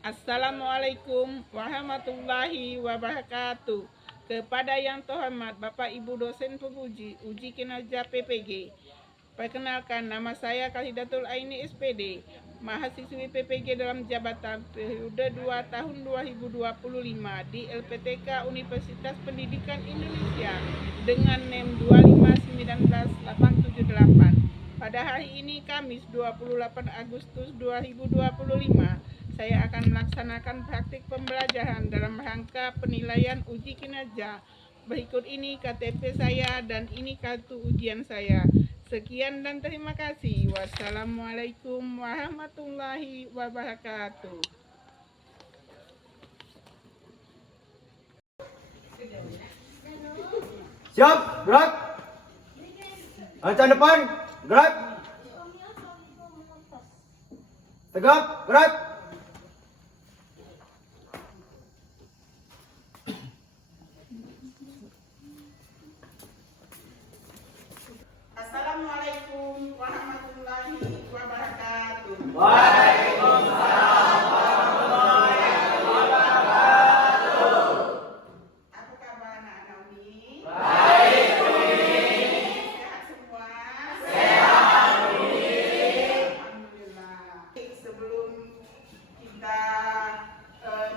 Assalamualaikum warahmatullahi wabarakatuh. Kepada yang terhormat Bapak Ibu dosen penguji uji kinerja PPG. Perkenalkan, nama saya Khalidatul Aini SPD, mahasiswi PPG dalam jabatan periode 2 tahun 2025 di LPTK Universitas Pendidikan Indonesia dengan NEM 2519878. Pada hari ini Kamis 28 Agustus 2025, saya akan melaksanakan praktik pembelajaran dalam rangka penilaian uji kinerja. Berikut ini KTP saya dan ini kartu ujian saya. Sekian dan terima kasih. Wassalamualaikum warahmatullahi wabarakatuh. Siap, gerak. Ancang depan, gerak. Tegap, gerak. Assalamualaikum warahmatullahi wabarakatuh. Waalaikumsalam warahmatullahi wabarakatuh. Apa kabar anak-anak Uni? Baik, Sehat semua? sehat. Alhamdulillah. Sebelum kita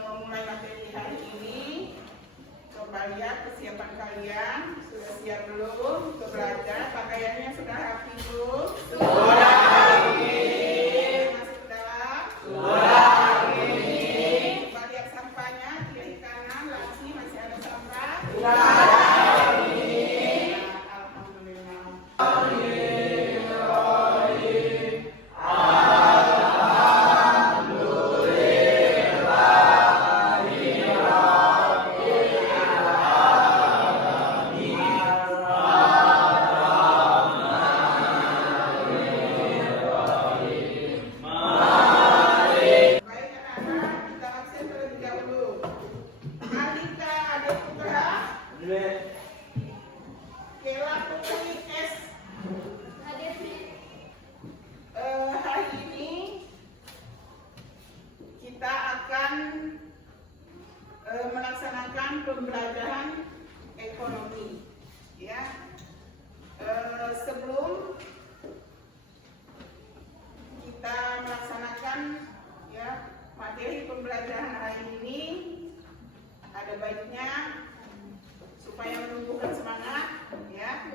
memulai materi hari ini, coba lihat kesiapan kalian. Sudah siap belum untuk belajar? Pakaiannya sudah rapi belum? Sudah rapi. Masuk ke dalam? Sudah rapi. Coba lihat sampahnya, kiri kanan, laci masih ada sampah? Sudah rapi. Alhamdulillah. Baik anak-anak, kita absen terlebih dahulu. Alika Ade Putra, Kela Putri S. Hari ini kita akan melaksanakan pembelajaran ekonomi. Ya, sebelum kita melaksanakan ya materi pembelajaran hari ini, ada baiknya supaya menumbuhkan semangat, ya.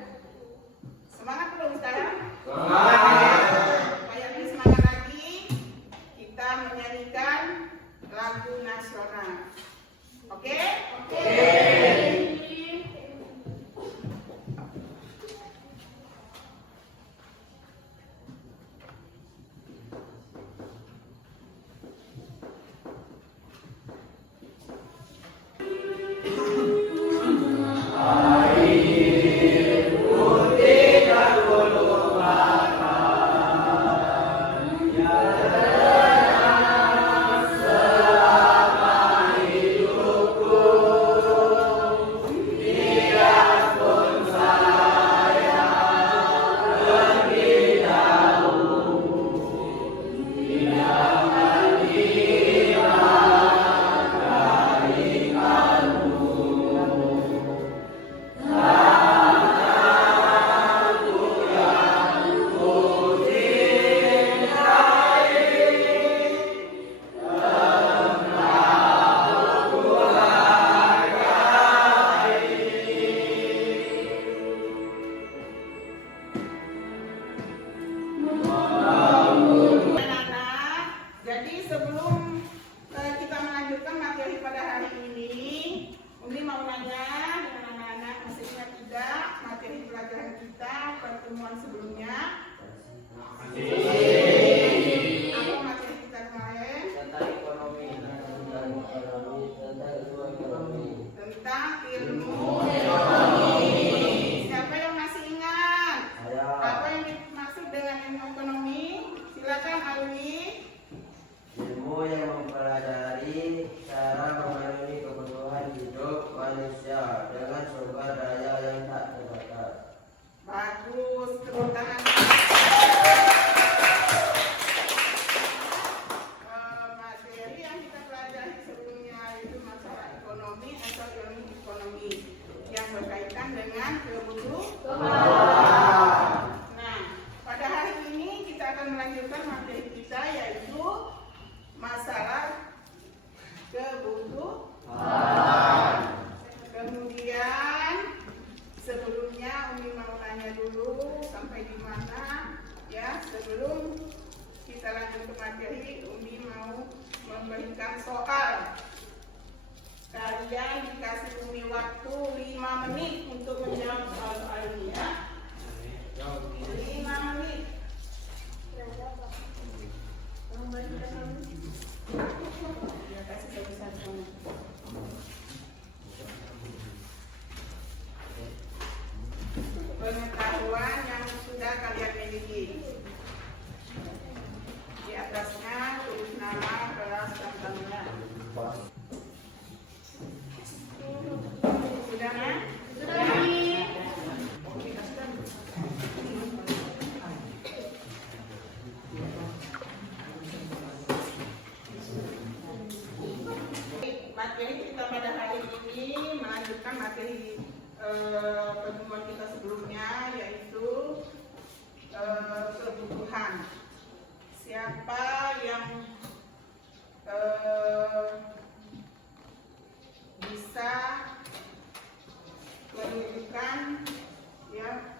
Semangat belum sekarang? Supaya lebih semangat lagi, kita menyanyikan lagu nasional. Oke? memberikan soal. Kalian dikasih waktu 5 menit untuk menjawab soal-soal ini ya. 5 menit. Ya, kasih satu-satu. Pengetahuan yang sudah kalian miliki. Di atasnya tulis nama, kelas, dan tanggal. Sudah kan? Sudah. Materi kita pada hari ini melanjutkan materi pertemuan kita sebelumnya, yaitu kebutuhan. Siapa yang bisa menunjukkan ya,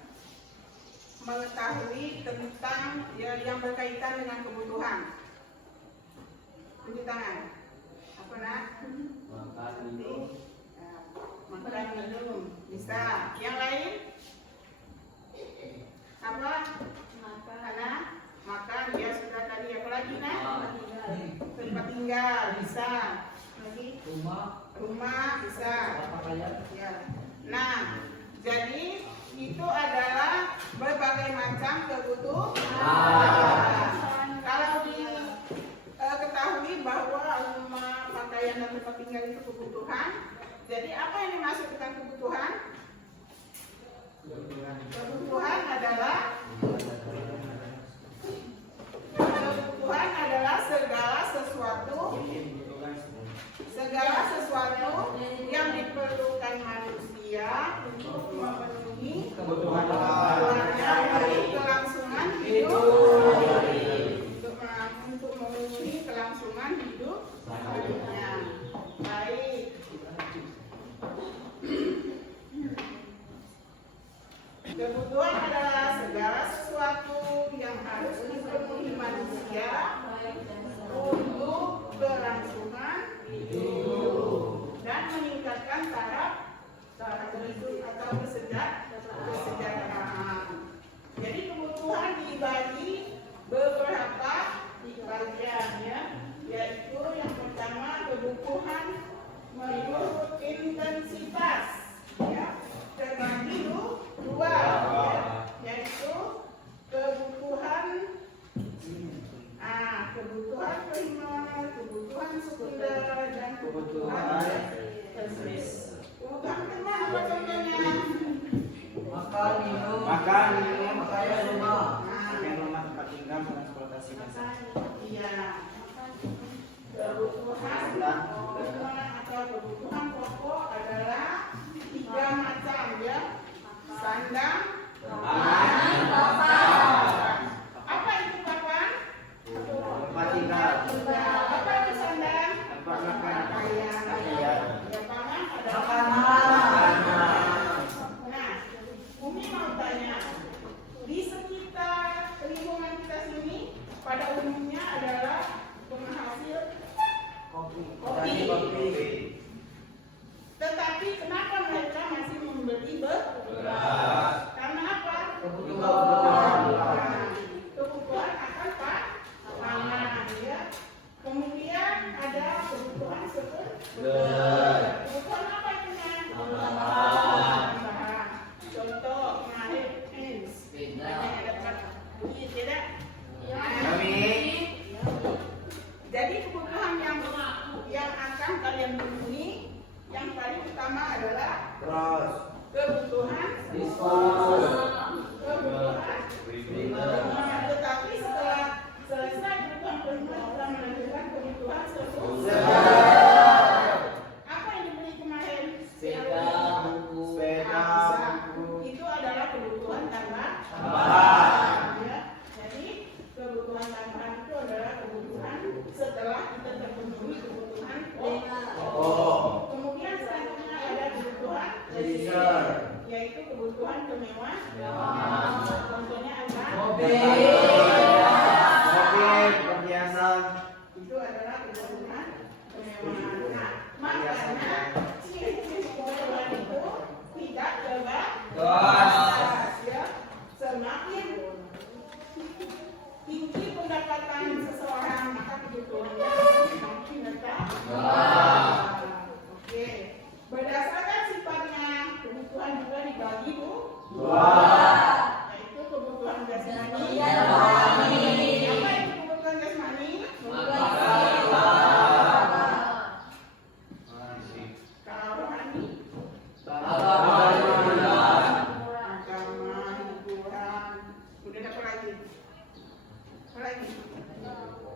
mengetahui tentang ya, yang berkaitan dengan kebutuhan? Tunjuk tangan. Apa nak? Makan minum. Bisa. Yang lain? Apa? Makan. Makan. Ya sudah tadi. Apa lagi nak? Tempat tinggal. Bisa. Lagi? Rumah. Bisa. Ya. Nah, jadi itu adalah berbagai macam kebutuhan. Kalau diketahui bahwa rumah, pakaian, dan tempat tinggal itu kebutuhan, jadi apa yang dimaksud dengan kebutuhan? Kebutuhan adalah segala sesuatu yang diperlukan manusia untuk memenuhi kebutuhannya dari kelangsungan hidup, untuk memenuhi kelangsungan hidupnya. Baik. Kebutuhan adalah segala sesuatu yang harus dipenuhi manusia untuk kelangsungan hidup dan meningkatkan taraf hidup atau kesejahteraan. Jadi kebutuhan dibagi beberapa bagian ya, yaitu yang pertama kebutuhan menurut intensitas ya, terbagi dua ya, yaitu kebutuhan primer, kebutuhan sekunder, dan kebutuhan tersier. Kebutuhan primer apa contohnya? Makan, minum, pakaian rumah, tempat tinggal, transportasi massal. Iya. Kebutuhan atau kebutuhan pokok adalah 3 macam ya. Sandang, apa itu papan? Tempat tinggal. Apa itu sandang? Tempat makan. Pakaian. Ya, paman adalah Makanan. Nah, Umi mau tanya, di sekitar lingkungan kita sini pada umumnya adalah penghasil kopi. Tetapi kenapa mereka masih membeli beras? Karena apa? Kebutuhan akan pangan ya. Kemudian ada kebutuhan sekunder. Kebutuhan apa itu? Bahan. Contoh mahir ens. Ada duit tidak? Jadi kebutuhan yang akan kalian penuhi yang paling utama adalah kebutuhan primer. Tetapi setelah selesai kebutuhan primer, kita melanjutkan kebutuhan sekunder. Apa yang dibeli kemarin? Sepeda, buku. Itu adalah kebutuhan tambahan. Ya. Jadi kebutuhan tambahan itu adalah kebutuhan setelah kita terpenuhi kebutuhan primer. Kemudian selanjutnya ada kebutuhan tersier, yaitu kebutuhan kemewahan. Contohnya apa? Mobil, perhiasan. Itu adalah kebutuhan Oke. Berdasarkan sifatnya, kebutuhan juga dibagi dua, yaitu kebutuhan jasmani. rohani, Apa itu kebutuhan jasmani? Kalau rohani, agama, hiburan. Udah ada apa lagi? Apa lagi?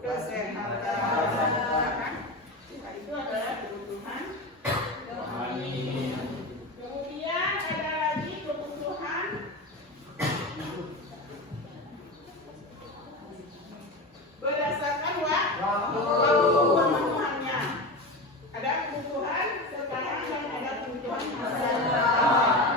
Kesehatan. Nah, itu adalah kebutuhan. Kemudian ada lagi kebutuhan berdasarkan waktu pemenuhannya. Ada kebutuhan sekarang dan ada kebutuhan masa depan.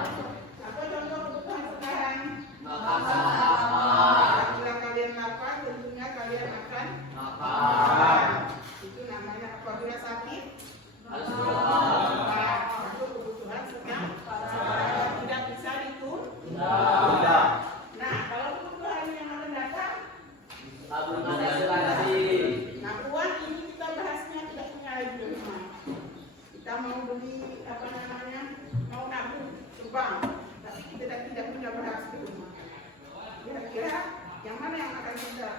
Apa contoh kebutuhan sekarang? Apabila kalian lapar, tentunya kalian akan makan. Itu namanya apabila sakit. Itu kebutuhan sekarang. Tidak bisa ditunda. Nah, kalau kebutuhan yang akan datang, nah uang ini kita bahasnya tidak punya lagi di rumah. Kita mau beli apa namanya, mau nabung ke bank, tapi kita tidak punya beras di rumah. Kira-kira yang mana yang akan kita?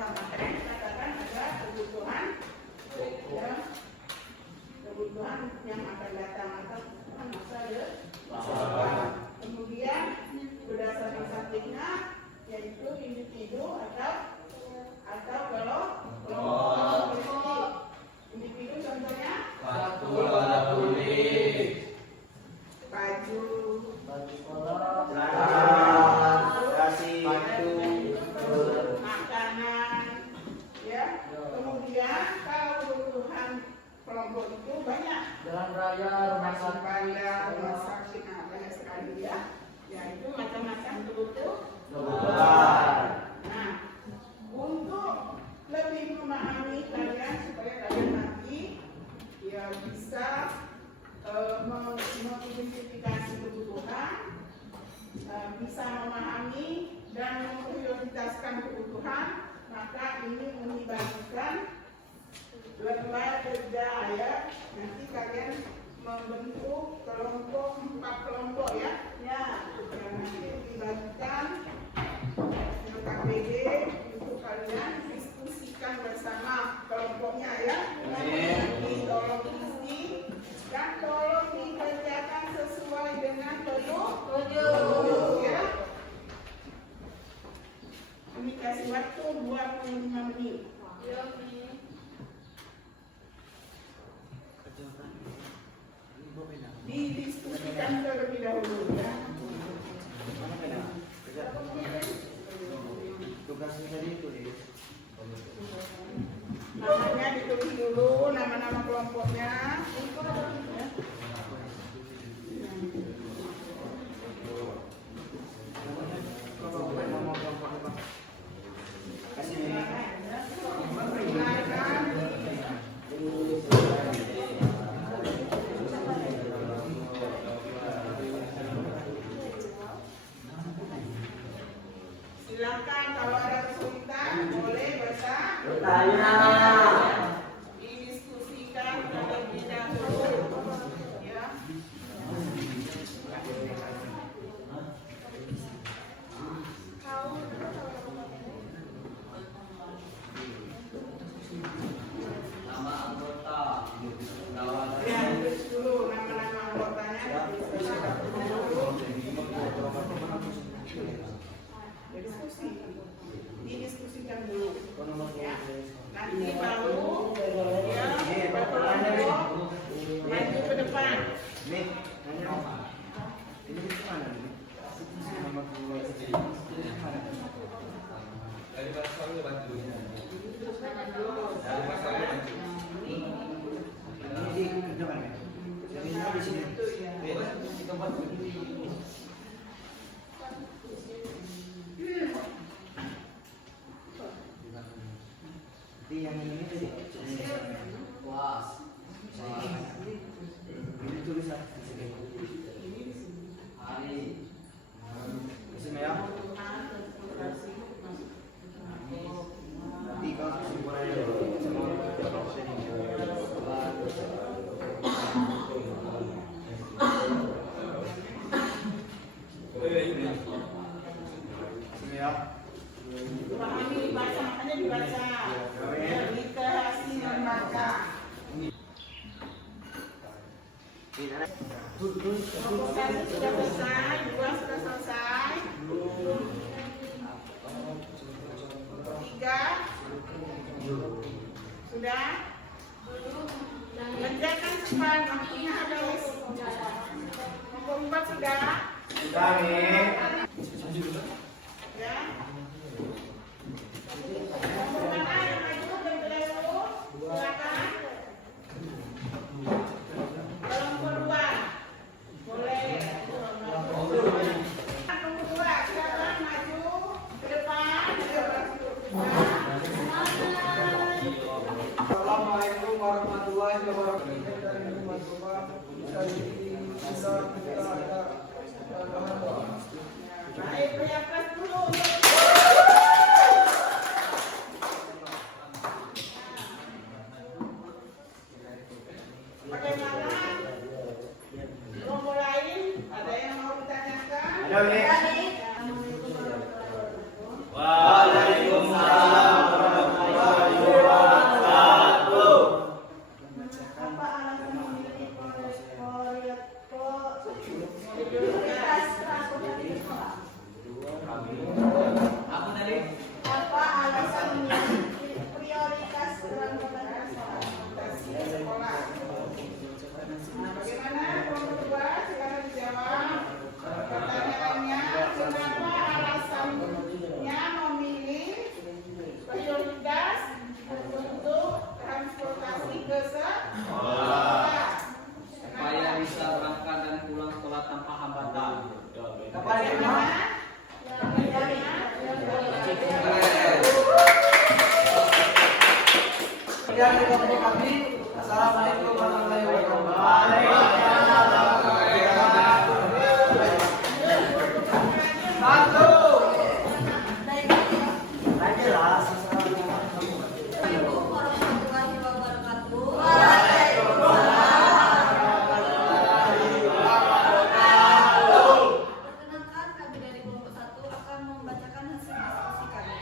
Katakan ada kebutuhan, ya, kebutuhan yang akan datang atau kebutuhan masa depan. Kemudian berdasarkan sakitnya yaitu individu atau kelompok. Individu contohnya baju, makanan, ya. Kemudian kalau kebutuhan kelompok itu banyak. Jalan raya, rumah sakit, Rumah sakit, nah, banyak sekali ya. Ya itu macam-macam kebutuhan. Nah, untuk lebih memahami kalian supaya kalian nanti ya bisa mengidentifikasi kebutuhan, bisa memahami dan memprioritaskan kebutuhan, maka ini melibatkan lembar kerja ya. Nanti kalian membentuk kelompok 4 kelompok ya. Ya, nanti dibagikan KPD untuk kalian diskusikan bersama kelompoknya ya. Tolong isi dan tolong dikerjakan sesuai dengan petunjuk ya. Ini kasih waktu 25 menit. Didiskusikan terlebih dahulu ya. tugasnya tadi itu deh. Namanya ditulis dulu, nama-nama kelompoknya. Ya. Silakan kalau ada kesulitan boleh bertanya. Didiskusikan terlebih dahulu. Ya. Nama anggota, Ya, tulis dulu nama-nama anggotanya. Diskusi. Didiskusikan dulu. Ya. Nanti baru ya berkelompok maju ke depan. nih, nanya apa? Ini di mana nih? Nama gua ini di mana? Dari masalahnya bantu. Ini di depan ya? Yang ini di sini. Di tempat yang ini tadi. Wah. Ini tulisan di sini. Hari. Di sini ya. Nanti kalau Komputasi sudah selesai, 2 sudah selesai, 3 sudah. Kerjakan cepat, waktunya habis. Nomor 4 sudah. Sudah nih. Ya. Nomor mana yang maju dan beliau? Silakan. Nomor 2. Boleh. Nomor 2, silakan maju ke depan. Assalamualaikum warahmatullahi wabarakatuh. Baik, beriak keras dulu. Bagaimana? Kelompok lain, ada yang mau ditanyakan? Ada nih. Waalaikumsalam warahmatullahi wabarakatuh. Apa alasan memilih prioritas transportasi ke sekolah? Aku tadi Apa alasan memilih prioritas transportasi ke sekolah? Bagaimana? Kelompok kedua, silakan dijawab. Pertanyaannya, kenapa alasannya memilih prioritas untuk transportasi ke sekolah? supaya bisa berangkat dan pulang sekolah tanpa hambatan. Bagaimana? Assalamualaikum warahmatullahi wabarakatuh. Perkenalkan, kami dari kelompok 1 akan membacakan hasil diskusi kami.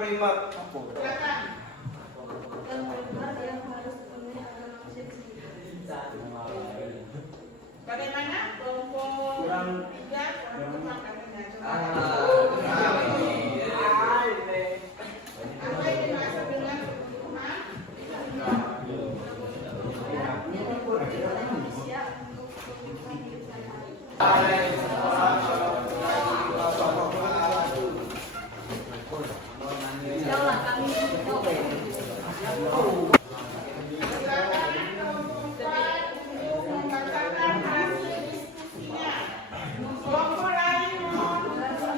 primat. Silakan. Yang kedua yang harus dipenuhi agar manusia bisa hidup. Bagaimana kelompok Kurang. 3 kurang tepat katanya. Coba. Apa yang dimaksud dengan kebutuhan? Manusia untuk kebutuhan hidup sehari-hari. Jauhlah kami hidup. Silakan kelompok 4 untuk membacakan hasil diskusinya. Kelompok lain mohon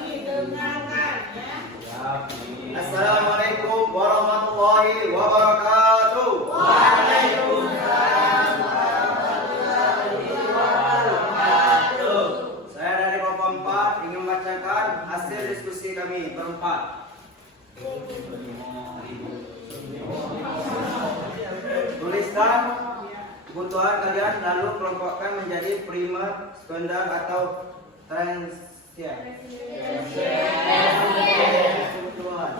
didengarkan ya. Assalamualaikum warahmatullahi wabarakatuh. Saya dari kelompok 4 ingin membacakan hasil diskusi kami berempat. Tuliskan kebutuhan kalian lalu kelompokkan menjadi primer, sekunder atau transier. Kebutuhan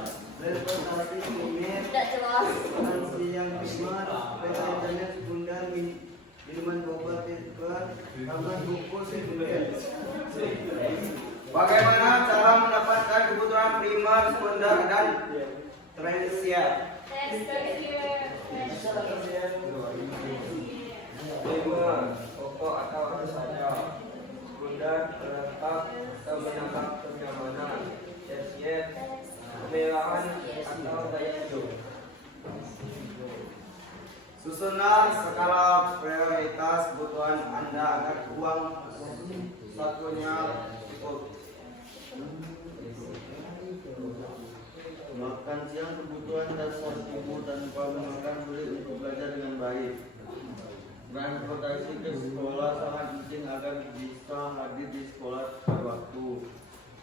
representasi primer, Tidak jelas. transi yang primer, representasi sekunder, minuman obat primer, tambahan buku sekunder. Bagaimana cara mendapatkan kebutuhan primer, sekunder dan transier? Primer, pokok atau harus ada. Sekunder, pelengkap atau menambah kenyamanan. Tersier, kemewahan atau daya hidup. Susunan skala prioritas kebutuhan Anda agar uang satunya cukup. Makan siang kebutuhan dasar tubuh tanpa makan sulit untuk belajar dengan baik. Transportasi ke sekolah sangat penting agar bisa hadir di sekolah tepat waktu.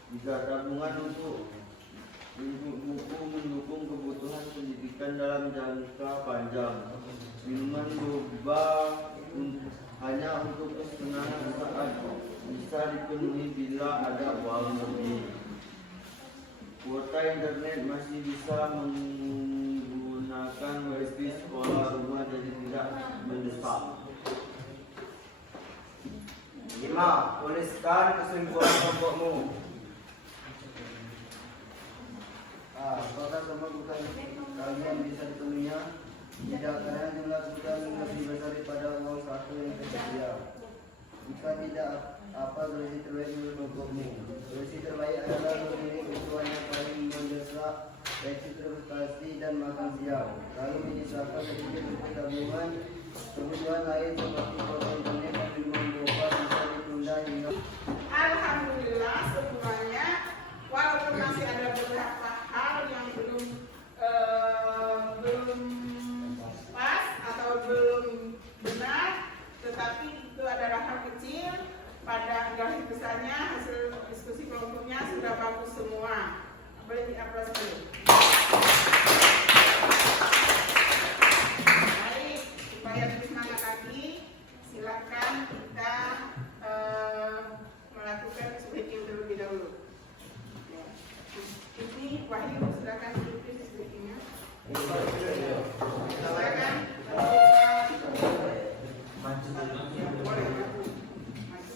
Jika tabungan untuk buku mendukung kebutuhan pendidikan dalam jangka panjang. Minuman boba hanya untuk kesenangan saat bisa dipenuhi bila ada uang lebih. Kuota internet masih bisa menggunakan wifi sekolah rumah jadi tidak mendesak. 5. Tuliskan kesimpulan kelompokmu. Apakah semua kebutuhan kalian bisa dipenuhinya? Tidak, karena jumlah kebutuhan lebih besar daripada uang satu yang tersedia. Jika tidak, apa solusi terbaik menurut kelompokmu? Solusi terbaik adalah memilih kebutuhan yang paling mendesak, yaitu transportasi dan makan siang. Lalu menyisakan sedikit untuk tabungan. Kebutuhan lain seperti kuota internet dan minuman boba bisa ditunda hingga. Alhamdulillah semuanya, walaupun masih ada beberapa hal yang belum pas atau belum benar, tetapi itu adalah hal kecil. Pada garis besarnya hasil diskusi kelompoknya sudah bagus semua. Boleh diapresiasi. Baik, supaya lebih semangat lagi, silakan kita melakukan speaking terlebih dahulu. Ya. Ini Wahyu, silakan ikuti speakingnya. Silakan. Boleh, maju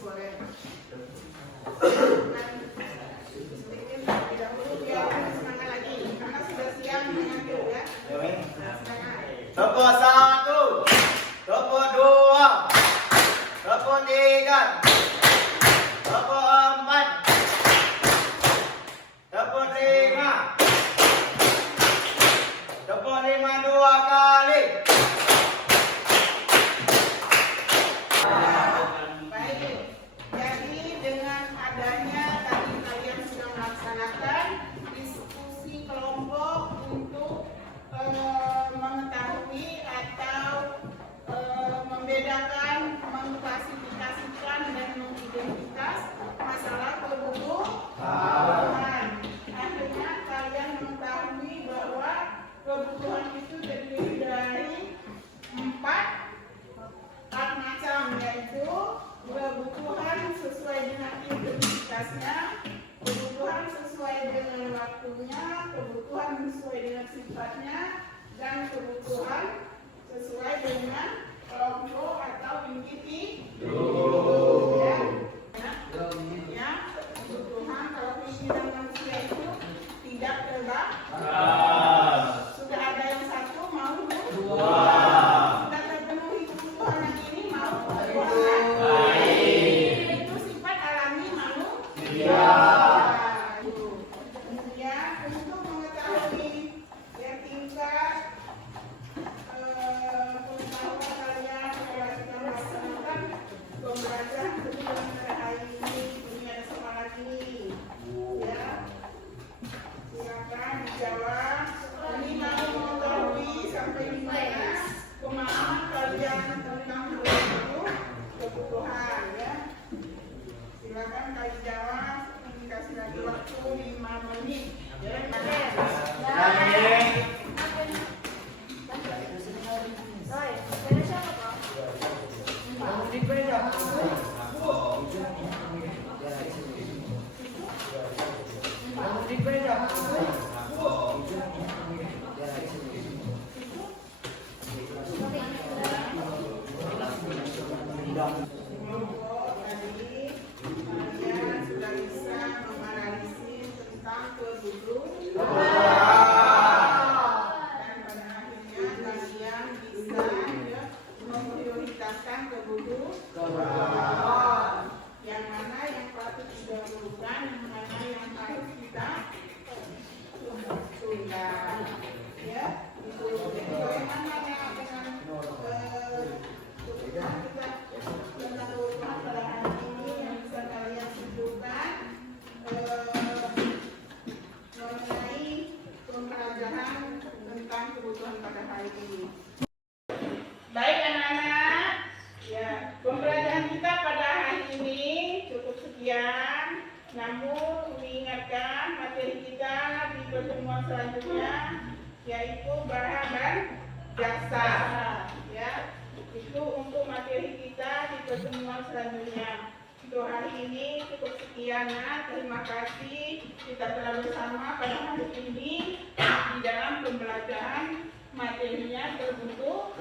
boleh. Speaking terlebih dahulu biar lebih semangat lagi, karena sudah siang mengambil ya. Silakan. Tepuk 1, tepuk 2, tepuk 3, tepuk 4, tepuk 5, tepuk 5 2 kali. Baik, jadi dengan adanya tadi kalian sudah melaksanakan diskusi kelompok untuk mengetahui atau membedakan, mengklasifikasikan dan mengidentitas masalah kebutuhan. Akhirnya kalian mengetahui bahwa kebutuhan itu terdiri dari 4 macam, yaitu kebutuhan sesuai dengan identitasnya, kebutuhan sesuai dengan waktunya, kebutuhan Tadi kalian sudah bisa menganalisis tentang penduduk dan pada akhirnya kalian bisa memprioritaskan penduduk yang mana yang patut didahulukan, yang mana yang harus kita tunda, ya. Itu bagaimana dengan keputusan kita tentang kebutuhan pada hari ini yang bisa kalian tunjukkan mengenai pembelajaran tentang kebutuhan pada hari ini. Baik anak-anak, ya pembelajaran kita pada hari ini cukup sekian. Namun mengingatkan materi kita di pertemuan selanjutnya yaitu barang dan jasa. Ya, itu untuk materi kita di pertemuan selanjutnya. Untuk hari ini cukup sekian. Terima kasih kita telah bersama pada hari ini di dalam pembelajaran materinya berbentuk